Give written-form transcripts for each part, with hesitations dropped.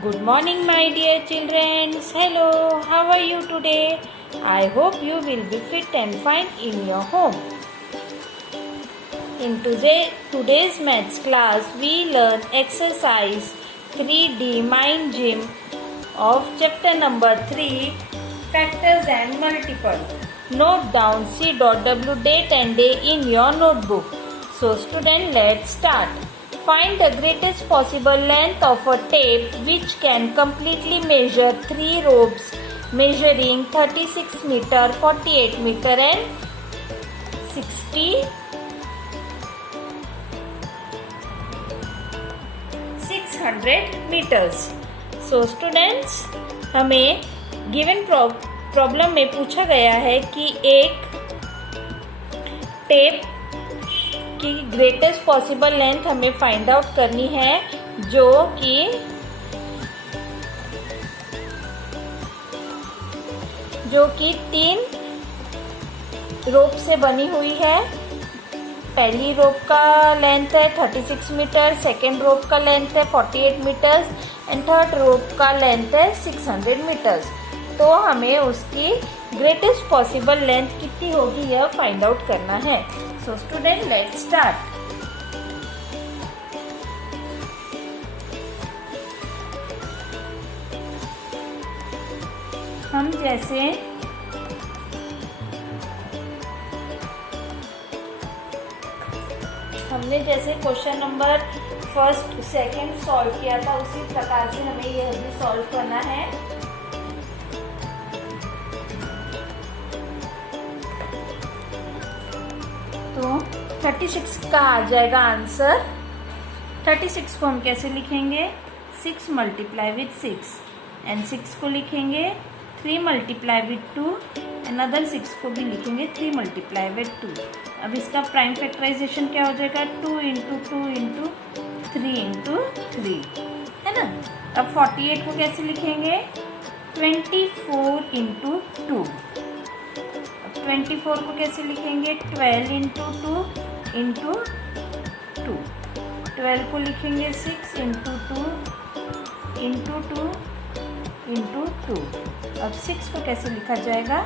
Good morning, my dear children. Hello, how are you today? I hope you will be fit and fine in your home. In today's maths class, we learn exercise 3D Mind Gym of chapter number 3, Factors and Multiple. Note down C.W date and day in your notebook. So student, let's start. Find the greatest possible length of a tape which can completely measure 3 ropes measuring 36 meter, 48 meter and 600 meters. So students, हमें given problem में पूछा गया है कि एक tape की greatest possible length हमें find out करनी है जो कि 3 रोप से बनी हुई है। पहली रोप का लेंथ है 36 मीटर, सेकेंड रोप का लेंथ है 48 मीटर्स एंड थर्ड रोप का लेंथ है 600 मीटर्स। तो हमें उसकी ग्रेटेस्ट पॉसिबल लेंथ कितनी होगी यह फाइंड आउट करना है। So student, let's start. हमने जैसे question number first second solve किया था उसी प्रकार से हमें यह भी सॉल्व करना है। तो 36 का आ जाएगा आंसर। 36 को हम कैसे लिखेंगे? 6 मल्टीप्लाई विथ 6 एंड 6 को लिखेंगे 3 मल्टीप्लाई विथ 2 एंड अदर 6 को भी लिखेंगे 3 मल्टीप्लाई विथ 2। अब इसका प्राइम फैक्टराइजेशन क्या हो जाएगा? 2 इंटू 2 इंटू 3 इंटू 3, है ना। अब 48 को कैसे लिखेंगे? 24 इंटू 2। 24 को कैसे लिखेंगे? 12 इंटू 2 इंटू 2। 12 को लिखेंगे 6 इंटू 2 इंटू 2 इंटू 2। अब 6 को कैसे लिखा जाएगा?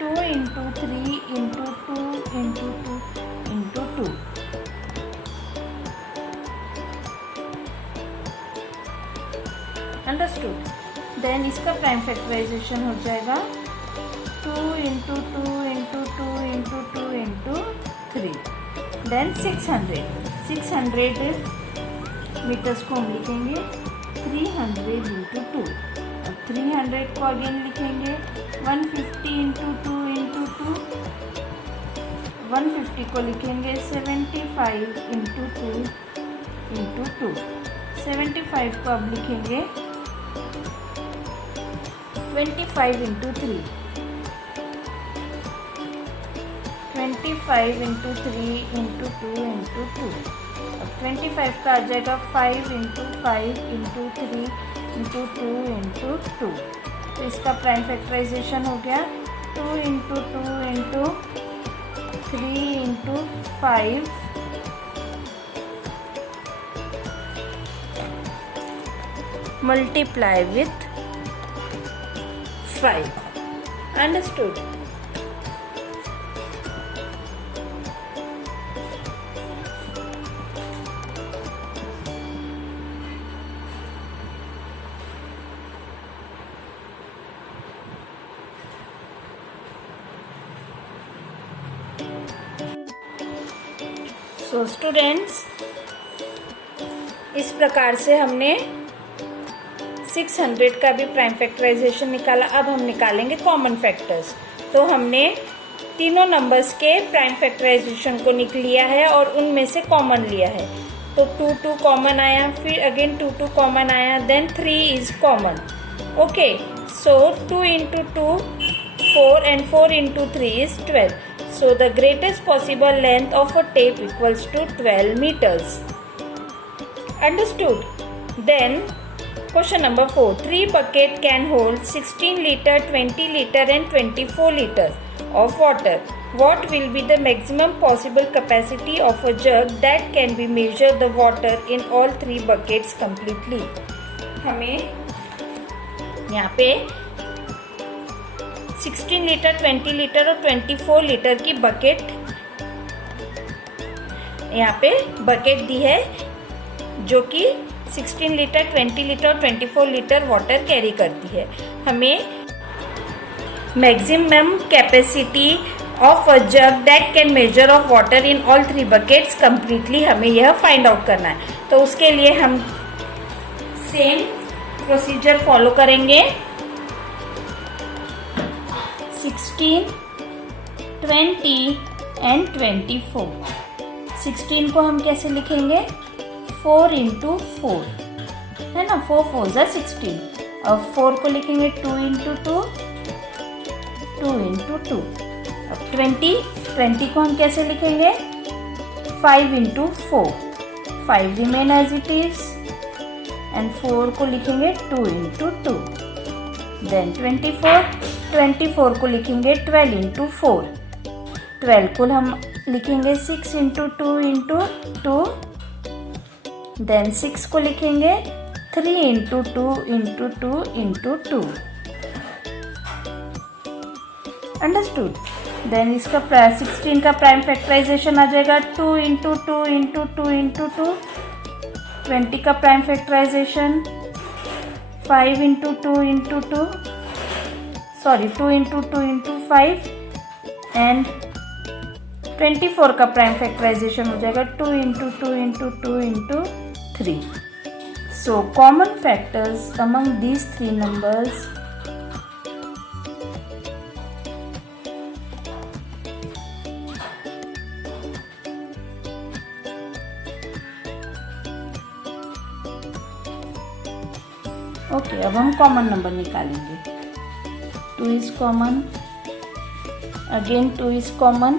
2 into 3 into 2 into 2 into 2। Understood. Then इसका प्राइम फैक्टराइजेशन हो जाएगा 2 into 2 into 2 into 2 into 3। Then 600 metres को हम लिखेंगे 300 इंटू 2। अब 300 को अगेन लिखेंगे 150 इंटू 2 इंटू 2। 150 को लिखेंगे 75 इंटू 2 इंटू 2। 75 को अब लिखेंगे 25 इंटू 3। 25 into 3 into 2 into 2। अब 25 का आ जाएगा 5 इंटू 5 इंटू 3 इंटू 2 इंटू 2। तो इसका प्राइम फैक्टराइजेशन हो गया 2 into 2 into 3 into 5 multiply with 5। Understood? So students, इस प्रकार से हमने 600 का भी प्राइम फैक्टराइजेशन निकाला। अब हम निकालेंगे कॉमन फैक्टर्स। तो हमने तीनों नंबर्स के प्राइम फैक्टराइजेशन को निकाल लिया है और उनमें से कॉमन लिया है। तो 2 कॉमन आया, फिर अगेन 2 कॉमन आया, then 3 is common. Okay, so 2 into 2 4 and 4 into 3 is 12. So the greatest possible length of a tape equals to 12 meters. Understood? Then question number 4. 3 buckets can hold 16 liter, 20 liter and 24 liters of water. What will be the maximum possible capacity of a jug that can be measure the water in all 3 buckets completely? हमें यहाँ पे 16 litre, 20 litre और 24 litre की bucket यहाँ पे bucket दी है जो कि 16 लीटर, 20 लीटर और 24 लीटर वाटर कैरी करती है। हमें maximum capacity of a jug that can measure of water in all 3 buckets completely हमें यह फाइंड आउट करना है। तो उसके लिए हम सेम प्रोसीजर फॉलो करेंगे। 16, 20 एंड 24। 16 को हम कैसे लिखेंगे? 4 इंटू 4 है ना, 4 4 ज़ा 16। अब 4 को लिखेंगे 2 इंटू 2, 2 इंटू 2। अब 20 को हम कैसे लिखेंगे? 5 into 4, 5 remain as it is, and 4 को लिखेंगे 2 इंटू 2। देन 24 को लिखेंगे 12 इंटू 4, 12 को हम लिखेंगे 6 इंटू 2 इंटू 2। देन 6 को लिखेंगे 3 into 2 into 2 into 2। Understood? Then इसका 16 का प्राइम फैक्टराइजेशन आ जाएगा 2 इंटू 2 इंटू 2 इंटू 2। 20 का prime factorisation 5 into 2 into 2, sorry 2 into 2 into 5। And 24 का प्राइम फैक्टराइजेशन हो जाएगा 2 into 2 into 2 into 3। So common factors among these 3 numbers okay. अब हम कॉमन नंबर निकालेंगे। 2 is common, again 2 is common.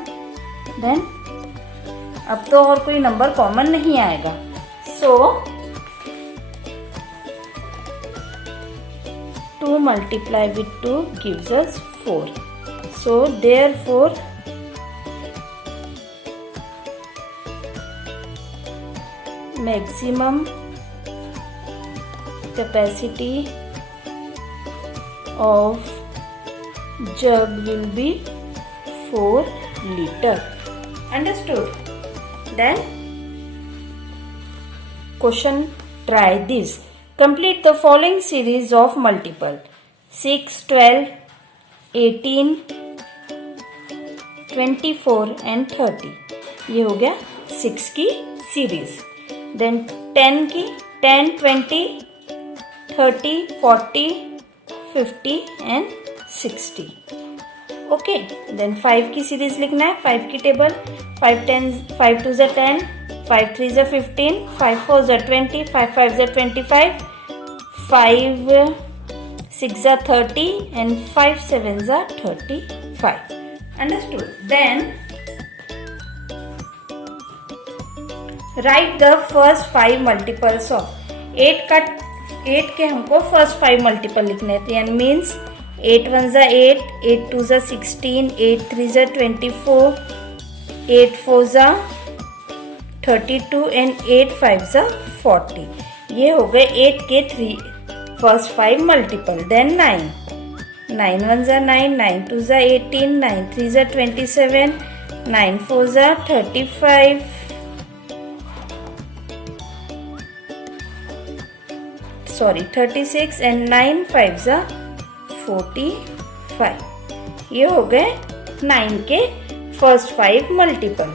Then अब तो और कोई नंबर कॉमन नहीं आएगा। So 2 multiply with 2 gives us 4। So therefore maximum capacity of jug will be 4 liter. Understood? Then question, try this. Complete the following series of multiple 6, 12, 18, 24 and 30। ये हो गया 6 की सीरीज। देन 10 की 10, 20, 30, 40, 50 and 60। ओके। देन 5 की series लिखना है। 5 की table 5 2 ज़ा 10, 5 3 ज़ा 15, 5 4 ज़ा 20, 5 5 ज़ा 25, 5 6 ज़ा 30 and 5 7 ज़ा 35। Understood? Then write the first 5 multiples of 8 के हमको फर्स्ट 5 मल्टीपल लिखने थे। यानी मीन्स 8 1 ज़ा 8, 8 2 ज़ा 16, 8 3 ज़ा 24, 8 4 ज़ा 32 एंड 8 5 ज़ा 40। ये हो गए 8 के फर्स्ट 5 मल्टीपल। देन 9 1 ज़ा 9, 9 2 ज़ा 18, 9 3 ज़ा 27, 9 4 ज़ा 35, सॉरी 36 एंड 9 5 ज़ा 45। ये हो गए 9 के फर्स्ट 5 मल्टीपल।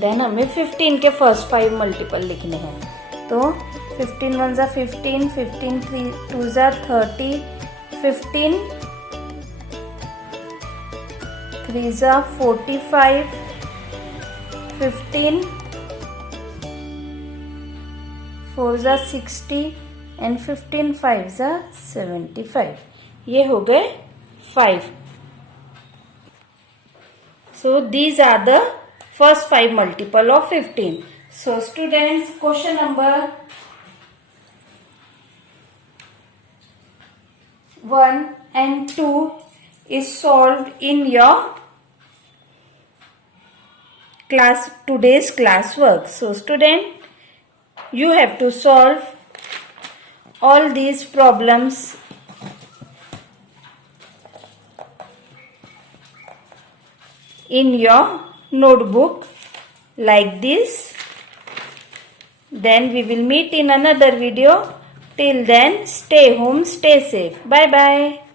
देन हमें 15 के फर्स्ट 5 मल्टीपल लिखने हैं। तो 15 1 ज़ा 15, 15 2 ज़ा 30, 15 3 ज़ा 45, 15 4 ज़ा 60 एंड 15 5 ज़ा 75। ये हो गए 5. So these are the first 5 multiple of 15. So students, question number 1 and 2 is solved in your today's classwork. So student, you have to solve all these problems in your notebook like this. Then we will meet in another video. Till then, stay home, stay safe. Bye bye.